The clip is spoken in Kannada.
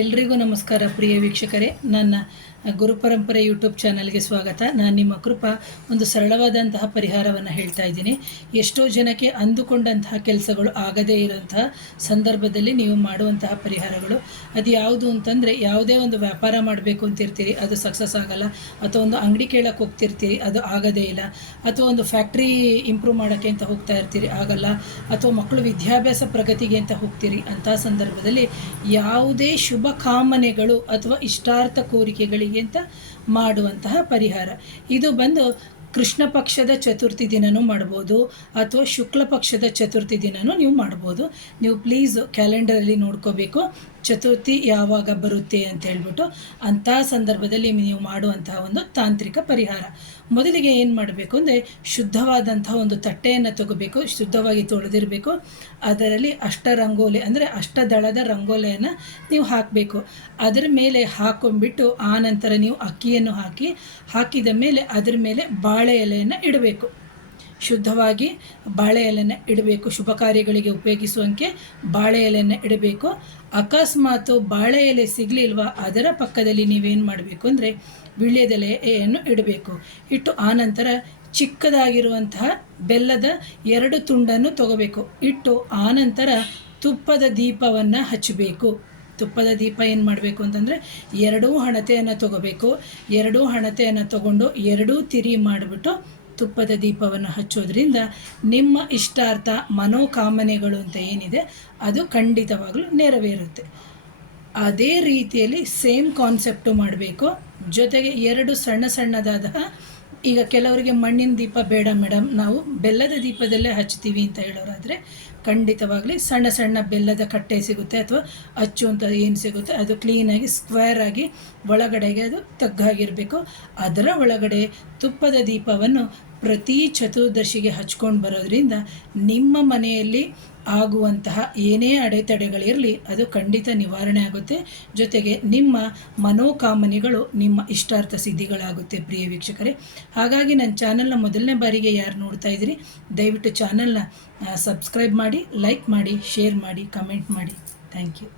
ಎಲ್ರಿಗೂ ನಮಸ್ಕಾರ ಪ್ರಿಯ ವೀಕ್ಷಕರೇ. ನನ್ನ ಗುರುಪರಂಪರೆ ಯೂಟ್ಯೂಬ್ ಚಾನಲ್ಗೆ ಸ್ವಾಗತ. ನಾನು ನಿಮ್ಮ ಕೃಪಾ. ಒಂದು ಸರಳವಾದಂತಹ ಪರಿಹಾರವನ್ನು ಹೇಳ್ತಾ ಇದ್ದೀನಿ. ಎಷ್ಟೋ ಜನಕ್ಕೆ ಅಂದುಕೊಂಡಂತಹ ಕೆಲಸಗಳು ಆಗದೇ ಇರುವಂತಹ ಸಂದರ್ಭದಲ್ಲಿ ನೀವು ಮಾಡುವಂತಹ ಪರಿಹಾರಗಳು ಅದು ಯಾವುದು ಅಂತಂದರೆ, ಯಾವುದೇ ಒಂದು ವ್ಯಾಪಾರ ಮಾಡಬೇಕು ಅಂತಿರ್ತೀರಿ, ಅದು ಸಕ್ಸಸ್ ಆಗಲ್ಲ. ಅಥವಾ ಒಂದು ಅಂಗಡಿ ಕೇಳಕ್ಕೆ ಹೋಗ್ತಿರ್ತೀರಿ, ಅದು ಆಗೋದೇ ಇಲ್ಲ. ಅಥವಾ ಒಂದು ಫ್ಯಾಕ್ಟ್ರಿ ಇಂಪ್ರೂವ್ ಮಾಡೋಕ್ಕೆ ಅಂತ ಹೋಗ್ತಾ ಇರ್ತೀರಿ, ಆಗಲ್ಲ. ಅಥವಾ ಮಕ್ಕಳು ವಿದ್ಯಾಭ್ಯಾಸ ಪ್ರಗತಿಗೆ ಅಂತ ಹೋಗ್ತೀರಿ. ಅಂತಹ ಸಂದರ್ಭದಲ್ಲಿ ಯಾವುದೇ ಶುಭ ಕಾಮನೆಗಳು ಅಥವಾ ಇಷ್ಟಾರ್ಥ ಕೋರಿಕೆಗಳಿಗೆ ಅಂತ ಮಾಡುವಂತಹ ಪರಿಹಾರ ಇದು ಬಂದು ಕೃಷ್ಣ ಪಕ್ಷದ ಚತುರ್ಥಿ ದಿನನೂ ಮಾಡ್ಬೋದು, ಅಥವಾ ಶುಕ್ಲ ಪಕ್ಷದ ಚತುರ್ಥಿ ದಿನನೂ ನೀವು ಮಾಡ್ಬೋದು. ನೀವು ಪ್ಲೀಸ್ ಕ್ಯಾಲೆಂಡರಲ್ಲಿ ನೋಡ್ಕೋಬೇಕು ಚತುರ್ಥಿ ಯಾವಾಗ ಬರುತ್ತೆ ಅಂತ ಹೇಳ್ಬಿಟ್ಟು. ಅಂತಹ ಸಂದರ್ಭದಲ್ಲಿ ನೀವು ಮಾಡುವಂತಹ ಒಂದು ತಾಂತ್ರಿಕ ಪರಿಹಾರ. ಮೊದಲಿಗೆ ಏನು ಮಾಡಬೇಕು ಅಂದರೆ, ಶುದ್ಧವಾದಂತಹ ಒಂದು ತಟ್ಟೆಯನ್ನು ತಗೋಬೇಕು, ಶುದ್ಧವಾಗಿ ತೊಳೆದಿರಬೇಕು. ಅದರಲ್ಲಿ ರಂಗೋಲಿ ಅಂದರೆ ಅಷ್ಟದಳದ ರಂಗೋಲಿಯನ್ನು ನೀವು ಹಾಕಬೇಕು. ಅದರ ಮೇಲೆ ಹಾಕೊಂಡ್ಬಿಟ್ಟು ಆನಂತರ ನೀವು ಅಕ್ಕಿಯನ್ನು ಹಾಕಿದ ಮೇಲೆ ಅದರ ಮೇಲೆ ಬಾಳೆ ಎಲೆಯನ್ನು ಇಡಬೇಕು. ಶುದ್ಧವಾಗಿ ಬಾಳೆ ಎಲೆಯನ್ನು ಇಡಬೇಕು. ಶುಭ ಕಾರ್ಯಗಳಿಗೆ ಉಪಯೋಗಿಸುವಂತೆ ಬಾಳೆ ಎಲೆಯನ್ನು ಇಡಬೇಕು. ಅಕಸ್ಮಾತು ಬಾಳೆ ಎಲೆ ಸಿಗಲಿಲ್ವಾ, ಅದರ ಪಕ್ಕದಲ್ಲಿ ನೀವೇನು ಮಾಡಬೇಕು ಅಂದರೆ ವೀಳ್ಯದೆಲೆಯನ್ನು ಇಡಬೇಕು. ಇಟ್ಟು ಆನಂತರ ಚಿಕ್ಕದಾಗಿರುವಂತಹ ಬೆಲ್ಲದ 2 ತುಂಡನ್ನು ತಗೋಬೇಕು. ಇಟ್ಟು ಆನಂತರ ತುಪ್ಪದ ದೀಪವನ್ನು ಹಚ್ಚಬೇಕು. ತುಪ್ಪದ ದೀಪ ಏನು ಮಾಡಬೇಕು ಅಂತಂದರೆ, 2 ಹಣತೆಯನ್ನು ತಗೋಬೇಕು. 2 ಹಣತೆಯನ್ನು ತಗೊಂಡು 2 ತಿರಿ ಮಾಡಿಬಿಟ್ಟು ತುಪ್ಪದ ದೀಪವನ್ನು ಹಚ್ಚೋದ್ರಿಂದ ನಿಮ್ಮ ಇಷ್ಟಾರ್ಥ ಮನೋಕಾಮನೆಗಳು ಅಂತ ಏನಿದೆ ಅದು ಖಂಡಿತವಾಗಲೂ ನೆರವೇರುತ್ತೆ. ಅದೇ ರೀತಿಯಲ್ಲಿ ಸೇಮ್ ಕಾನ್ಸೆಪ್ಟು ಮಾಡಬೇಕು. ಜೊತೆಗೆ 2 ಸಣ್ಣದಾದ, ಈಗ ಕೆಲವರಿಗೆ ಮಣ್ಣಿನ ದೀಪ ಬೇಡ ಮೇಡಮ್, ನಾವು ಬೆಲ್ಲದ ದೀಪದಲ್ಲೇ ಹಚ್ತೀವಿ ಅಂತ ಹೇಳೋರಾದರೆ ಖಂಡಿತವಾಗಲಿ ಸಣ್ಣ ಬೆಲ್ಲದ ಕಟ್ಟೆ ಸಿಗುತ್ತೆ, ಅಥವಾ ಅಚ್ಚು ಅಂತ ಏನು ಸಿಗುತ್ತೆ ಅದು ಕ್ಲೀನಾಗಿ ಸ್ಕ್ವೇರ್ ಆಗಿ ಒಳಗಡೆಗೆ ಅದು ತಗ್ಗಾಗಿರಬೇಕು. ಅದರ ಒಳಗಡೆ ತುಪ್ಪದ ದೀಪವನ್ನು ಪ್ರತಿ ಚತುರ್ದಶಿಗೆ ಹಚ್ಕೊಂಡು ಬರೋದ್ರಿಂದ ನಿಮ್ಮ ಮನೆಯಲ್ಲಿ ಆಗುವಂತಹ ಏನೇ ಅಡೆತಡೆಗಳಿರಲಿ ಅದು ಖಂಡಿತ ನಿವಾರಣೆ ಆಗುತ್ತೆ. ಜೊತೆಗೆ ನಿಮ್ಮ ಮನೋಕಾಮನೆಗಳು, ನಿಮ್ಮ ಇಷ್ಟಾರ್ಥ ಸಿದ್ಧಿಗಳಾಗುತ್ತೆ ಪ್ರಿಯ ವೀಕ್ಷಕರೇ. ಹಾಗಾಗಿ ನನ್ನ ಚಾನಲ್ನ ಮೊದಲನೇ ಬಾರಿಗೆ ಯಾರು ನೋಡ್ತಾ ಇದ್ದೀರಿ, ದಯವಿಟ್ಟು ಚಾನಲ್ನ ಸಬ್ಸ್ಕ್ರೈಬ್ ಮಾಡಿ, ಲೈಕ್ ಮಾಡಿ, ಶೇರ್ ಮಾಡಿ, ಕಮೆಂಟ್ ಮಾಡಿ. Thank you.